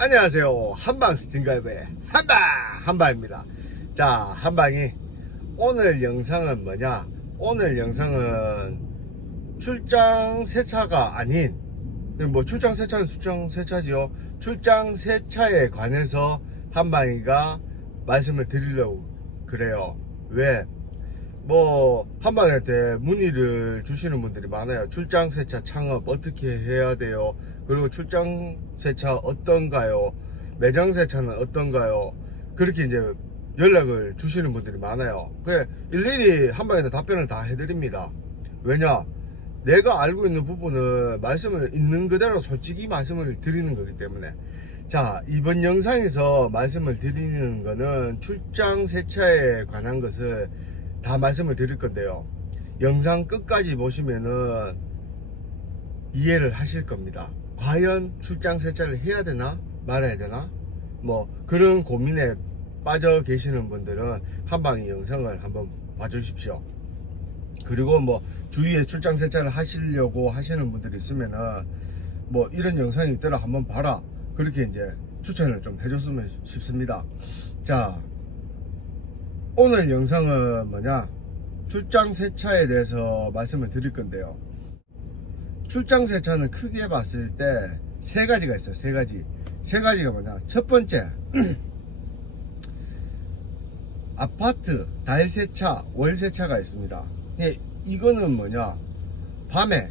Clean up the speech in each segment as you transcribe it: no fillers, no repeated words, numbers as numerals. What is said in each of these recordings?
안녕하세요. 한방 스팅가이브의 한방입니다. 자, 한방이 오늘 영상은 뭐냐? 오늘 영상은 출장 세차가 아닌, 뭐 출장 세차는 출장 세차지요. 출장 세차에 관해서 한방이가 말씀을 드리려고 그래요. 왜? 뭐 한방한테 문의를 주시는 분들이 많아요. 출장 세차 창업 어떻게 해야 돼요? 그리고 출장 세차 어떤가요? 매장 세차는 어떤가요? 그렇게 이제 연락을 주시는 분들이 많아요. 그래 일일이 한방에서 답변을 다 해드립니다. 왜냐? 내가 알고 있는 부분을 말씀을 있는 그대로 솔직히 말씀을 드리는 거기 때문에. 자, 이번 영상에서 말씀을 드리는 거는 출장 세차에 관한 것을 다 말씀을 드릴 건데요. 영상 끝까지 보시면은 이해를 하실 겁니다. 과연 출장 세차를 해야 되나 말아야 되나 뭐 그런 고민에 빠져 계시는 분들은 한방이 영상을 한번 봐주십시오. 그리고 뭐 주위에 출장 세차를 하시려고 하시는 분들이 있으면은 뭐 이런 영상이 있더라 한번 봐라, 그렇게 이제 추천을 좀 해줬으면 싶습니다. 자, 오늘 영상은 뭐냐, 출장 세차에 대해서 말씀을 드릴 건데요. 출장 세차는 크게 봤을 때 세 가지가 있어요. 세 가지가 뭐냐, 첫 번째 아파트 달 세차, 월 세차가 있습니다. 이거는 뭐냐, 밤에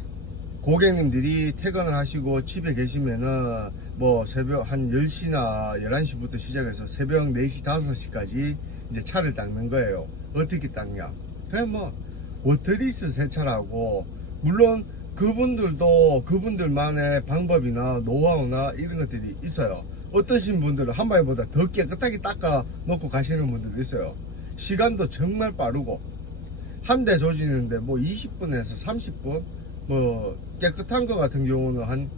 고객님들이 퇴근을 하시고 집에 계시면은 뭐 새벽 한 10시나 11시부터 시작해서 새벽 4시 5시까지 이제 차를 닦는 거예요. 어떻게 닦냐, 그냥 뭐 워터리스 세차라고, 물론 그분들도 그분들만의 방법이나 노하우나 이런 것들이 있어요. 어떠신 분들은 한방에보다 더 깨끗하게 닦아 놓고 가시는 분들도 있어요. 시간도 정말 빠르고 한 대 조지는데 뭐 20분에서 30분, 뭐 깨끗한 거 같은 경우는 한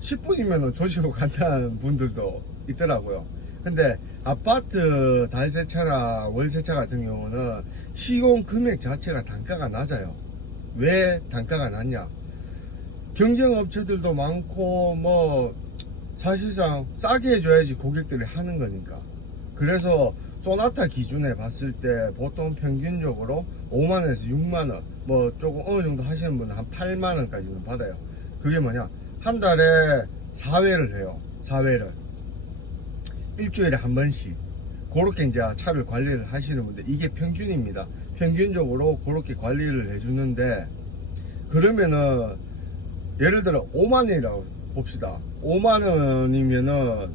10분이면 조지고 간다는 분들도 있더라고요. 근데 아파트 달세차나 월세차 같은 경우는 시공 금액 자체가 단가가 낮아요. 왜 단가가 낮냐, 경쟁 업체들도 많고 뭐 사실상 싸게 해줘야지 고객들이 하는 거니까. 그래서 소나타 기준에 봤을 때 보통 평균적으로 5만원에서 6만원, 뭐 조금 어느 정도 하시는 분은 한 8만원까지는 받아요. 그게 뭐냐, 한 달에 4회를 해요. 4회를 일주일에 한 번씩 그렇게 이제 차를 관리를 하시는 분들, 이게 평균입니다. 평균적으로 그렇게 관리를 해주는데, 그러면은 예를 들어 5만원이라고 봅시다. 5만원이면은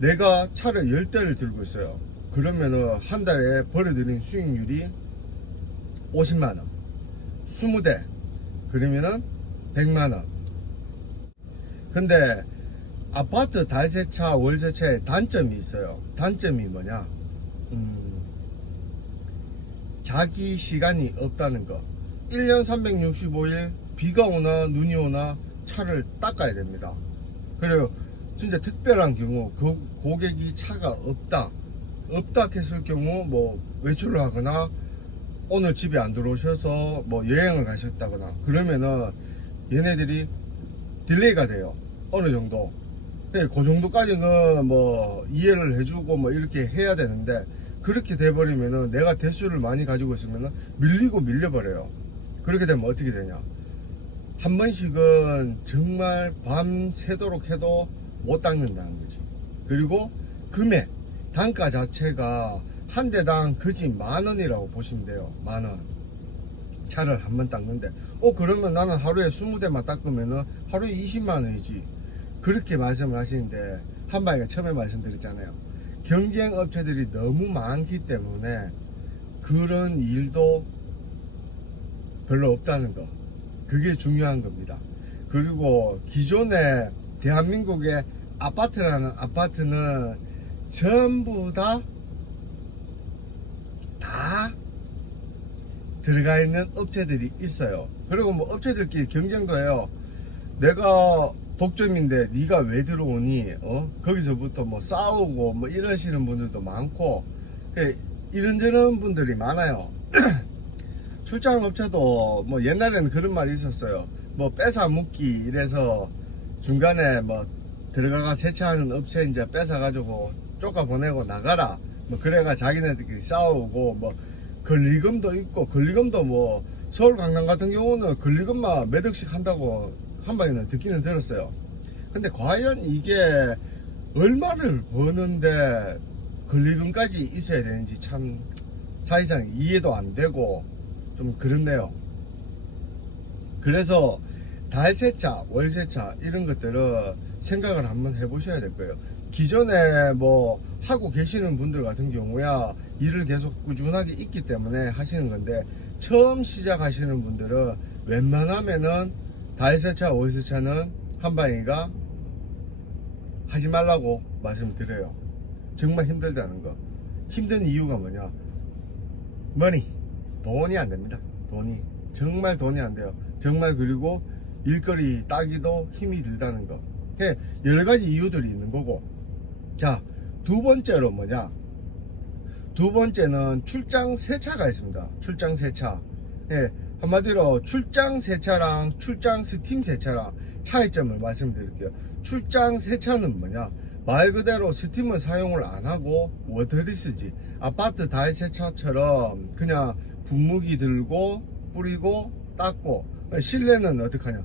내가 차를 10대를 들고 있어요. 그러면은 한 달에 벌어들인 수익률이 50만원, 20대 그러면은 100만원. 근데 아파트 달세차, 월세차에 단점이 있어요. 단점이 뭐냐, 자기 시간이 없다는 거. 1년 365일 비가 오나 눈이 오나 차를 닦아야 됩니다. 그리고 진짜 특별한 경우, 그 고객이 차가 없다 했을 경우, 뭐 외출을 하거나 오늘 집에 안 들어오셔서 뭐 여행을 가셨다거나 그러면은 얘네들이 딜레이가 돼요. 어느 정도. 그 정도까지는 뭐 이해를 해주고 뭐 이렇게 해야 되는데, 그렇게 돼버리면은 내가 대수를 많이 가지고 있으면은 밀려버려요. 그렇게 되면 어떻게 되냐, 한 번씩은 정말 밤새도록 해도 못 닦는다는 거지. 그리고 금액, 단가 자체가 한 대당 그지 10,000원이라고 보시면 돼요. 10,000원. 차를 한 번 닦는데, 그러면 나는 하루에 20대만 닦으면은 하루에 20만원이지. 그렇게 말씀을 하시는데, 한방에 처음에 말씀드렸잖아요. 경쟁 업체들이 너무 많기 때문에 그런 일도 별로 없다는 거, 그게 중요한 겁니다. 그리고 기존에 대한민국의 아파트라는 아파트는 전부 다 들어가 있는 업체들이 있어요. 그리고 뭐 업체들끼리 경쟁도 해요. 내가 독점인데 네가 왜 들어오니, 거기서부터 뭐 싸우고 뭐 이러시는 분들도 많고, 이런저런 분들이 많아요. 출장 업체도 뭐 옛날에는 그런 말이 있었어요. 뭐 뺏어 묻기 이래서 중간에 뭐 들어가가 세차하는 업체 이제 뺏어가지고 쫓아보내고 나가라. 뭐 그래가 자기네들끼리 싸우고 뭐 권리금도 있고 권리금도 뭐 서울 강남 같은 경우는 권리금만 몇 억씩 한다고 한 방에는 듣기는 들었어요. 근데 과연 이게 얼마를 버는데 권리금까지 있어야 되는지 참 사실상 이해도 안 되고 좀 그렇네요. 그래서 달세차, 월세차 이런 것들은 생각을 한번 해보셔야 될 거예요. 기존에 뭐 하고 계시는 분들 같은 경우야 일을 계속 꾸준하게 있기 때문에 하시는 건데, 처음 시작하시는 분들은 웬만하면은 달세차, 월세차는 한방이가 하지 말라고 말씀드려요. 정말 힘들다는 거. 힘든 이유가 뭐냐? 돈이 안 됩니다. 정말 돈이 안 돼요. 정말. 그리고 일거리 따기도 힘이 들다는 거. 여러 가지 이유들이 있는 거고. 자, 두 번째로 뭐냐? 두 번째는 출장 세차가 있습니다. 출장 세차. 한마디로 출장 세차랑 출장 스팀 세차랑 차이점을 말씀드릴게요. 출장 세차는 뭐냐? 말 그대로 스팀을 사용을 안 하고 워터리스지, 아파트 달세차처럼 그냥 분무기 들고 뿌리고 닦고. 실내는 어떡하냐?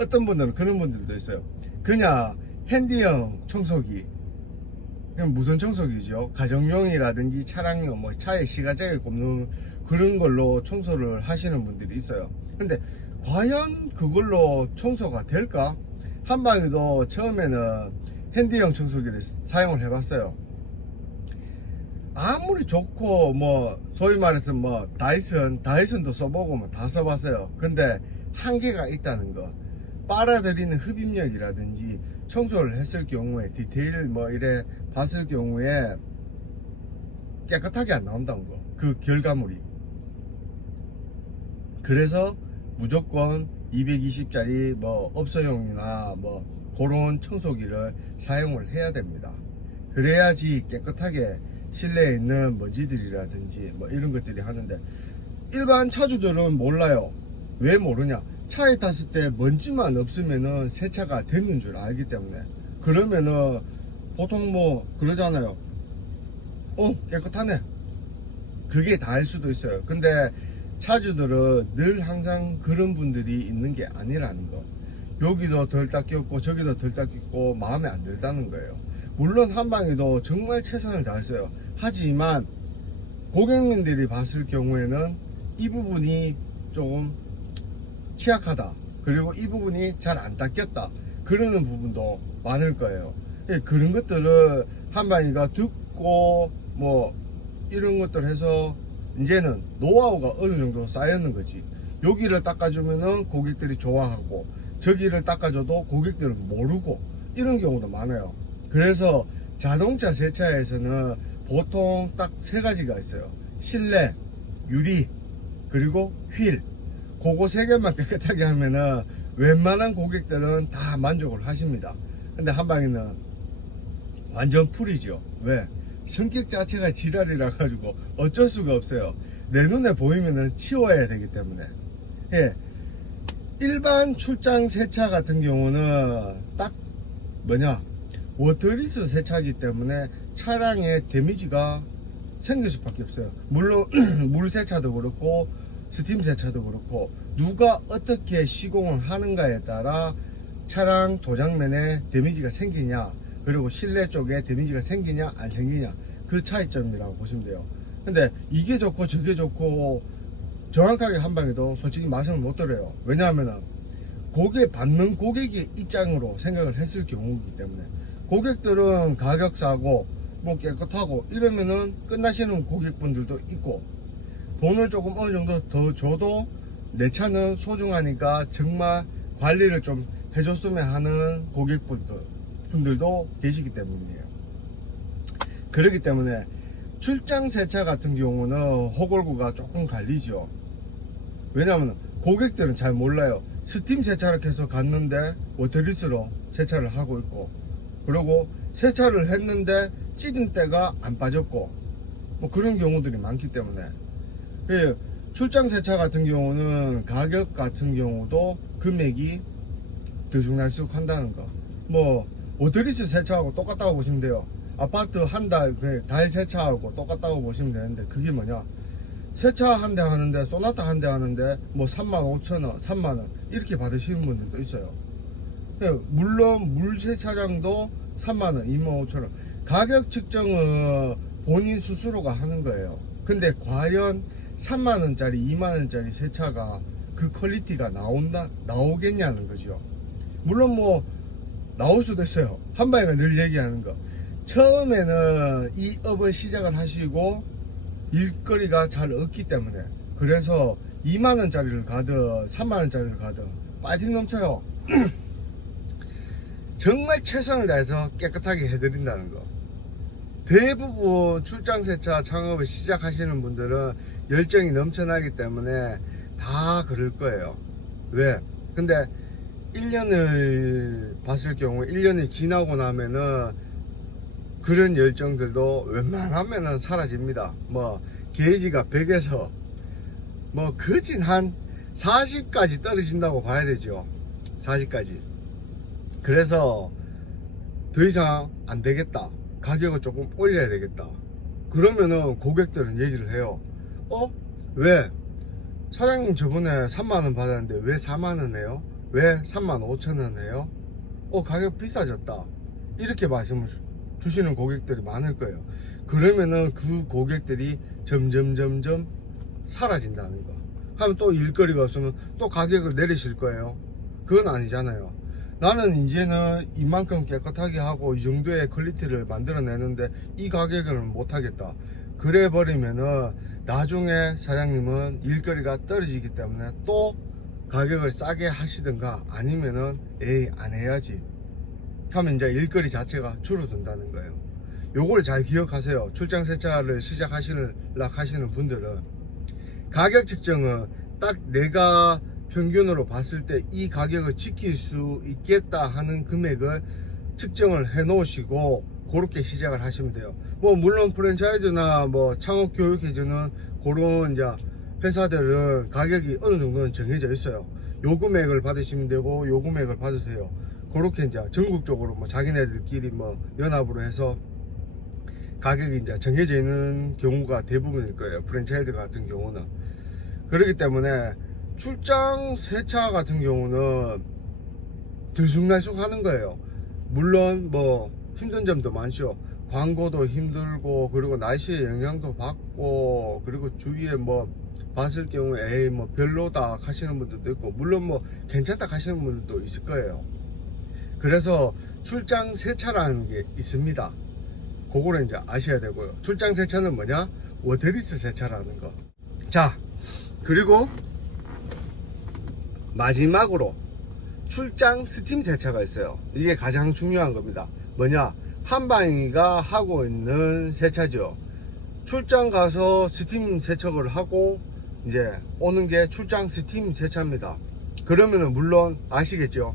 어떤 분들은 그런 분들도 있어요. 그냥 핸디형 청소기, 그냥 무선 청소기죠. 가정용이라든지 차량용, 뭐 차에 시가지에 꼽는 그런 걸로 청소를 하시는 분들이 있어요. 근데 과연 그걸로 청소가 될까? 한방에도 처음에는 핸디형 청소기를 사용을 해봤어요. 아무리 좋고 뭐 소위 말해서 뭐 다이슨도 써보고 뭐 다 써봤어요. 근데 한계가 있다는 거. 빨아들이는 흡입력이라든지 청소를 했을 경우에 디테일 뭐 이래 봤을 경우에 깨끗하게 안 나온다는 거. 그 결과물이. 그래서 무조건 220짜리 뭐 업소용이나 뭐 그런 청소기를 사용을 해야 됩니다. 그래야지 깨끗하게 실내에 있는 먼지들이라든지 뭐 이런 것들이 하는데, 일반 차주들은 몰라요. 왜 모르냐? 차에 탔을 때 먼지만 없으면은 세차가 됐는 줄 알기 때문에. 그러면은 보통 뭐 그러잖아요. 깨끗하네. 그게 다일 수도 있어요. 근데 차주들은 늘 항상 그런 분들이 있는 게 아니라는 거. 여기도 덜 닦였고 저기도 덜 닦였고 마음에 안 들다는 거예요. 물론 한방에도 정말 최선을 다했어요. 하지만 고객님들이 봤을 경우에는 이 부분이 조금 취약하다, 그리고 이 부분이 잘 안 닦였다, 그러는 부분도 많을 거예요. 그런 것들을 한방이가 듣고 뭐 이런 것들 해서 이제는 노하우가 어느 정도 쌓였는 거지. 여기를 닦아주면은 고객들이 좋아하고 저기를 닦아줘도 고객들은 모르고 이런 경우도 많아요. 그래서 자동차 세차에서는 보통 딱 세 가지가 있어요. 실내, 유리, 그리고 휠. 그거 세 개만 깨끗하게 하면은 웬만한 고객들은 다 만족을 하십니다. 근데 한방에는 완전 풀이죠. 왜? 성격 자체가 지랄이라 가지고 어쩔 수가 없어요. 내 눈에 보이면은 치워야 되기 때문에. 일반 출장 세차 같은 경우는 딱 뭐냐? 워터리스 세차기 때문에 차량에 데미지가 생길 수밖에 없어요. 물론 물 세차도 그렇고 스팀 세차도 그렇고 누가 어떻게 시공을 하는가에 따라 차량 도장면에 데미지가 생기냐, 그리고 실내 쪽에 데미지가 생기냐 안 생기냐, 그 차이점이라고 보시면 돼요. 근데 이게 좋고 저게 좋고 정확하게 한방에도 솔직히 말씀을 못 드려요. 왜냐하면 받는 고객의 입장으로 생각을 했을 경우이기 때문에. 고객들은 가격 싸고 뭐 깨끗하고 이러면은 끝나시는 고객분들도 있고, 돈을 조금 어느 정도 더 줘도 내 차는 소중하니까 정말 관리를 좀 해줬으면 하는 고객분들도 계시기 때문이에요. 그렇기 때문에 출장 세차 같은 경우는 호걸구가 조금 갈리죠. 왜냐하면 고객들은 잘 몰라요. 스팀 세차를 계속 갔는데 워터리스로 세차를 하고 있고, 그리고 세차를 했는데 찌든 때가 안 빠졌고 뭐 그런 경우들이 많기 때문에. 출장 세차 같은 경우는 가격 같은 경우도 금액이 들쑥날쑥 한다는 거. 뭐 오드리스 세차하고 똑같다고 보시면 돼요. 아파트 한 달 세차하고 똑같다고 보시면 되는데, 그게 뭐냐, 세차 한 대 하는데, 소나타 한 대 하는데 뭐 35,000원 3만원 이렇게 받으시는 분들도 있어요. 물론 물 세차장도 3만원 25,000원, 가격 측정은 본인 스스로가 하는 거예요. 근데 과연 3만원짜리 2만원짜리 세차가 그 퀄리티가 나오겠냐는 거죠. 물론 뭐 나올 수도 있어요. 한방이가 늘 얘기하는 거, 처음에는 이 업을 시작을 하시고 일거리가 잘 없기 때문에, 그래서 2만원짜리를 가든 3만원짜리를 가든 빠질 넘쳐요. 정말 최선을 다해서 깨끗하게 해드린다는 거. 대부분 출장세차 창업을 시작하시는 분들은 열정이 넘쳐나기 때문에 다 그럴 거예요. 왜? 근데 1년을 봤을 경우, 1년이 지나고 나면은 그런 열정들도 웬만하면은 사라집니다. 뭐 게이지가 100에서 뭐 거진 한 40까지 떨어진다고 봐야 되죠. 40까지. 그래서 더 이상 안 되겠다, 가격을 조금 올려야 되겠다, 그러면은 고객들은 얘기를 해요. 왜 사장님 저번에 3만원 받았는데 왜 4만원 해요? 왜 35,000원 해요? 가격 비싸졌다, 이렇게 말씀을 주시는 고객들이 많을 거예요. 그러면은 그 고객들이 점점 사라진다는 거. 하면 또 일거리가 없으면 또 가격을 내리실 거예요? 그건 아니잖아요. 나는 이제는 이만큼 깨끗하게 하고 이 정도의 퀄리티를 만들어내는데 이 가격은 못하겠다, 그래 버리면은 나중에 사장님은 일거리가 떨어지기 때문에 또 가격을 싸게 하시든가, 아니면은 에이 안 해야지 하면 이제 일거리 자체가 줄어든다는 거예요. 요걸 잘 기억하세요. 출장 세차를 시작하시는 분들은 가격 측정은 딱 내가 평균으로 봤을 때 이 가격을 지킬 수 있겠다 하는 금액을 측정을 해 놓으시고 그렇게 시작을 하시면 돼요. 뭐 물론 프랜차이즈나 뭐 창업 교육해주는 그런 이제 회사들은 가격이 어느 정도는 정해져 있어요. 요 금액을 받으시면 되고 요 금액을 받으세요. 그렇게 이제 전국적으로 뭐 자기네들끼리 뭐 연합으로 해서 가격이 이제 정해져 있는 경우가 대부분일 거예요. 프랜차이즈 같은 경우는. 그렇기 때문에 출장 세차 같은 경우는 들쑥날쑥 하는 거예요. 물론 뭐 힘든 점도 많죠. 광고도 힘들고, 그리고 날씨의 영향도 받고, 그리고 주위에 뭐 봤을 경우에 에이 뭐 별로다 하시는 분들도 있고, 물론 뭐 괜찮다 하시는 분들도 있을 거예요. 그래서 출장 세차라는 게 있습니다. 그거를 이제 아셔야 되고요. 출장 세차는 뭐냐? 워터리스 세차라는 거. 자, 그리고 마지막으로 출장 스팀 세차가 있어요. 이게 가장 중요한 겁니다. 뭐냐? 한방이가 하고 있는 세차죠. 출장 가서 스팀 세척을 하고 이제 오는 게 출장 스팀 세차입니다. 그러면은 물론 아시겠죠?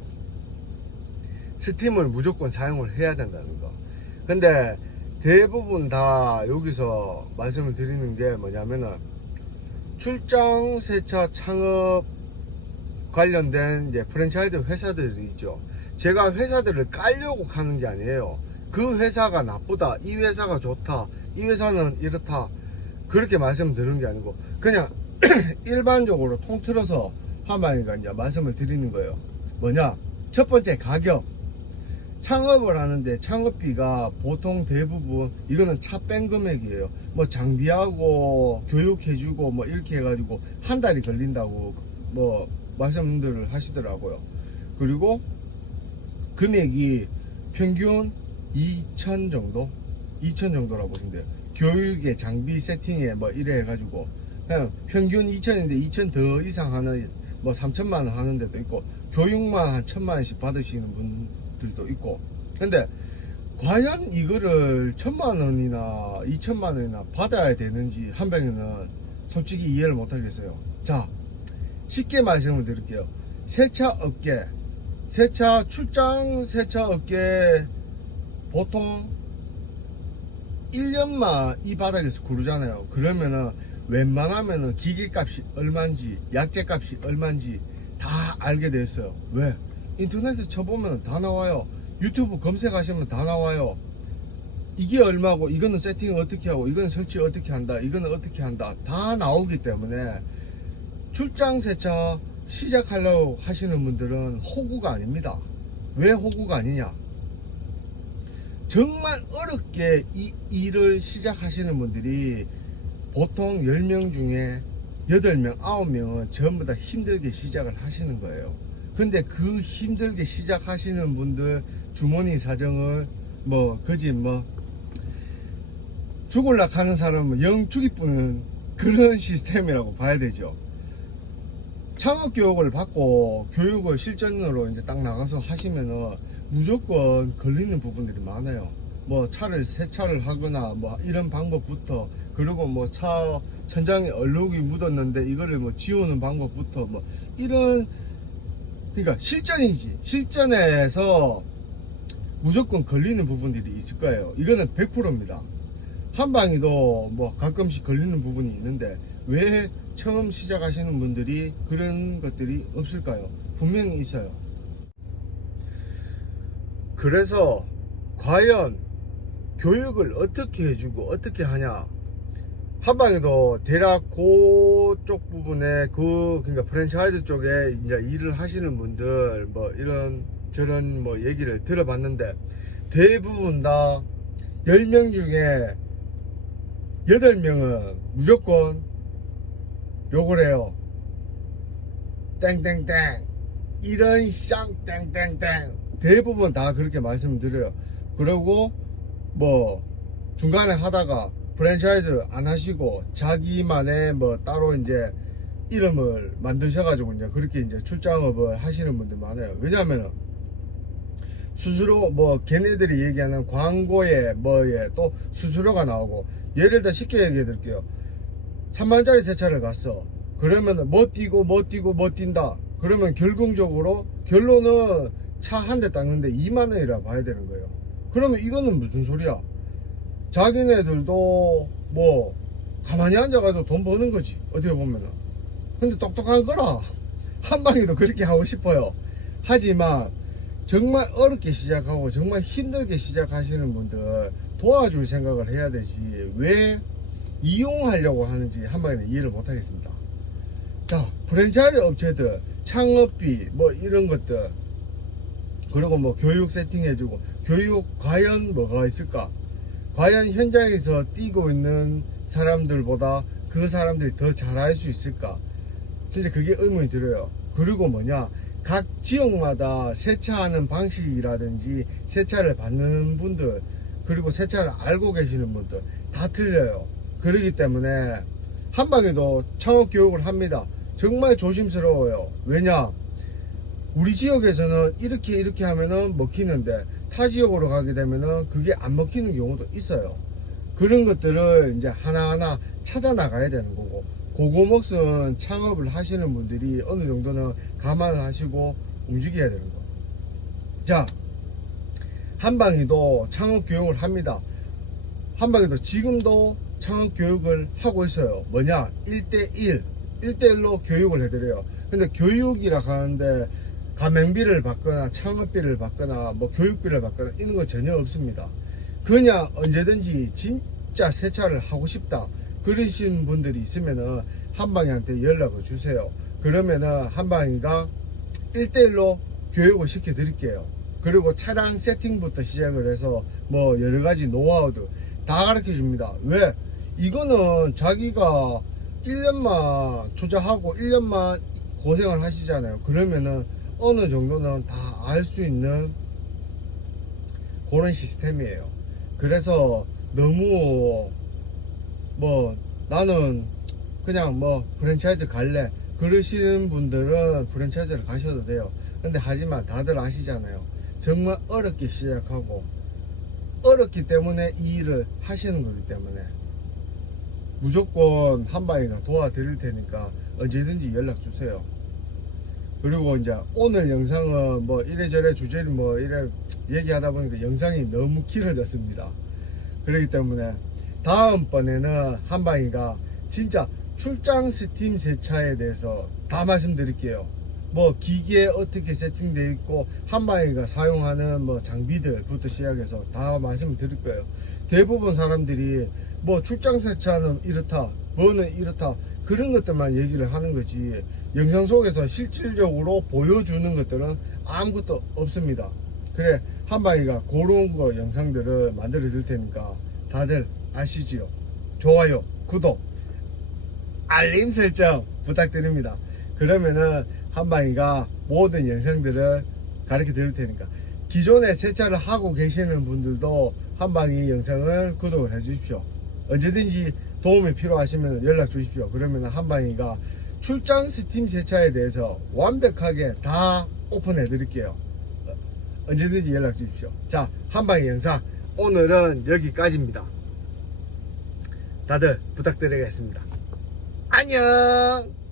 스팀을 무조건 사용을 해야 된다는 거. 근데 대부분 다 여기서 말씀을 드리는 게 뭐냐면은 출장 세차 창업 관련된 이제 프랜차이즈 회사들이 있죠. 제가 회사들을 깔려고 하는 게 아니에요. 그 회사가 나쁘다, 이 회사가 좋다, 이 회사는 이렇다, 그렇게 말씀드리는 게 아니고 그냥 일반적으로 통틀어서 한방이가 이제 말씀을 드리는 거예요. 뭐냐? 첫 번째, 가격. 창업을 하는데 창업비가 보통 대부분 이거는 차 뺀 금액이에요. 뭐 장비하고 교육해주고 뭐 이렇게 해가지고 한 달이 걸린다고 뭐 말씀들을 하시더라고요. 그리고 금액이 평균 2천 정도? 2천 정도라고 보시면 돼요. 교육에 장비 세팅에 뭐 이래 해가지고 그냥 평균 2천인데 2천 더 이상 하는 뭐 3천만 원 하는 데도 있고, 교육만 한 1,000만 원씩 받으시는 분들도 있고. 근데 과연 이거를 1,000만 원이나 2천만 원이나 받아야 되는지 한방에는 솔직히 이해를 못 하겠어요. 자, 쉽게 말씀을 드릴게요. 세차업계, 출장 세차업계 보통 1년만 이 바닥에서 구르잖아요. 그러면은 웬만하면은 기계값이 얼마인지, 약재값이 얼마인지 다 알게 됐어요. 왜? 인터넷에 쳐보면 다 나와요. 유튜브 검색하시면 다 나와요. 이게 얼마고, 이거는 세팅을 어떻게 하고, 이거는 설치 어떻게 한다, 이거는 어떻게 한다, 다 나오기 때문에 출장 세차 시작하려고 하시는 분들은 호구가 아닙니다. 왜 호구가 아니냐? 정말 어렵게 이 일을 시작하시는 분들이 보통 10명 중에 8명, 9명은 전부 다 힘들게 시작을 하시는 거예요. 근데 그 힘들게 시작하시는 분들 주머니 사정을 죽을라 하는 사람은 영 죽이뿐은 그런 시스템이라고 봐야 되죠. 창업 교육을 받고 교육을 실전으로 이제 딱 나가서 하시면은 무조건 걸리는 부분들이 많아요. 차를 세차를 하거나 이런 방법부터, 그리고 차 천장에 얼룩이 묻었는데 이거를 지우는 방법부터 이런, 그러니까 실전이지. 실전에서 무조건 걸리는 부분들이 있을 거예요. 이거는 100%입니다. 한방이도 가끔씩 걸리는 부분이 있는데 왜 처음 시작하시는 분들이 그런 것들이 없을까요? 분명히 있어요. 그래서 과연 교육을 어떻게 해주고 어떻게 하냐? 한방에도 대략 그쪽 부분에 그러니까 프랜차이즈 쪽에 이제 일을 하시는 분들 이런 저런 얘기를 들어봤는데, 대부분 다 10명 중에 8명은 무조건 욕을 해요. 땡땡땡 이런 쌍 땡땡땡, 대부분 다 그렇게 말씀드려요. 그리고 중간에 하다가 프랜차이즈 안 하시고 자기만의 따로 이제 이름을 만드셔가지고 이제 그렇게 이제 출장업을 하시는 분들 많아요. 왜냐하면 수수료 걔네들이 얘기하는 광고에 또 수수료가 나오고, 예를 들어 쉽게 얘기해 드릴게요. 3만원짜리 세차를 갔어. 그러면 뛰고 뛴다. 그러면 결국적으로 결론은 차 한 대 닦는데 2만원이라 봐야 되는 거예요. 그러면 이거는 무슨 소리야? 자기네들도 가만히 앉아가지고 돈 버는 거지, 어떻게 보면은. 근데 똑똑한 거라 한방에도 그렇게 하고 싶어요. 하지만 정말 어렵게 시작하고 정말 힘들게 시작하시는 분들 도와줄 생각을 해야 되지, 왜 이용하려고 하는지 한방에는 이해를 못 하겠습니다. 자, 프랜차이즈 업체들 창업비 이런 것들, 그리고 교육 세팅해주고, 교육 과연 뭐가 있을까? 과연 현장에서 뛰고 있는 사람들보다 그 사람들이 더 잘할 수 있을까? 진짜 그게 의문이 들어요. 그리고 각 지역마다 세차하는 방식이라든지 세차를 받는 분들, 그리고 세차를 알고 계시는 분들 다 틀려요. 그렇기 때문에 한방에도 창업 교육을 합니다. 정말 조심스러워요. 왜냐? 우리 지역에서는 이렇게 하면은 먹히는데 타 지역으로 가게 되면은 그게 안 먹히는 경우도 있어요. 그런 것들을 이제 하나하나 찾아 나가야 되는 거고, 그거 몫은 창업을 하시는 분들이 어느 정도는 감안을 하시고 움직여야 되는 거. 자, 한방이도 창업 교육을 합니다. 한방이도 지금도 창업 교육을 하고 있어요. 1대1로 교육을 해드려요. 근데 교육이라 하는데 가맹비를 받거나 창업비를 받거나 교육비를 받거나 이런 거 전혀 없습니다. 그냥 언제든지 진짜 세차를 하고 싶다 그러신 분들이 있으면은 한방이한테 연락을 주세요. 그러면은 한방이가 1대1로 교육을 시켜 드릴게요. 그리고 차량 세팅부터 시작을 해서 여러가지 노하우도 다 가르쳐 줍니다. 왜? 이거는 자기가 1년만 투자하고 1년만 고생을 하시잖아요. 그러면은 어느 정도는 다 알 수 있는 그런 시스템이에요. 그래서 너무 나는 그냥 프랜차이즈 갈래 그러시는 분들은 프랜차이즈를 가셔도 돼요. 근데 하지만 다들 아시잖아요. 정말 어렵게 시작하고 어렵기 때문에 이 일을 하시는 거기 때문에 무조건 한방이가 도와드릴 테니까 언제든지 연락 주세요. 그리고 이제 오늘 영상은 이래저래 주제를 이래 얘기하다 보니까 영상이 너무 길어졌습니다. 그렇기 때문에 다음번에는 한방이가 진짜 출장 스팀 세차에 대해서 다 말씀드릴게요. 뭐 기기에 어떻게 세팅되어 있고 한방이가 사용하는 뭐 장비들부터 시작해서 다 말씀을 드릴 거예요. 대부분 사람들이 뭐 출장 세차는 이렇다, 뭐는 이렇다, 그런 것들만 얘기를 하는 거지 영상 속에서 실질적으로 보여주는 것들은 아무것도 없습니다. 그래, 한방이가 그런 거 영상들을 만들어 드릴 테니까 다들 아시지요? 좋아요, 구독, 알림 설정 부탁드립니다. 그러면은 한방이가 모든 영상들을 가르쳐 드릴 테니까 기존에 세차를 하고 계시는 분들도 한방이 영상을 구독을 해 주십시오. 언제든지 도움이 필요하시면 연락 주십시오. 그러면 한방이가 출장 스팀 세차에 대해서 완벽하게 다 오픈해 드릴게요. 언제든지 연락 주십시오. 자, 한방이 영상 오늘은 여기까지입니다. 다들 부탁드리겠습니다. 안녕.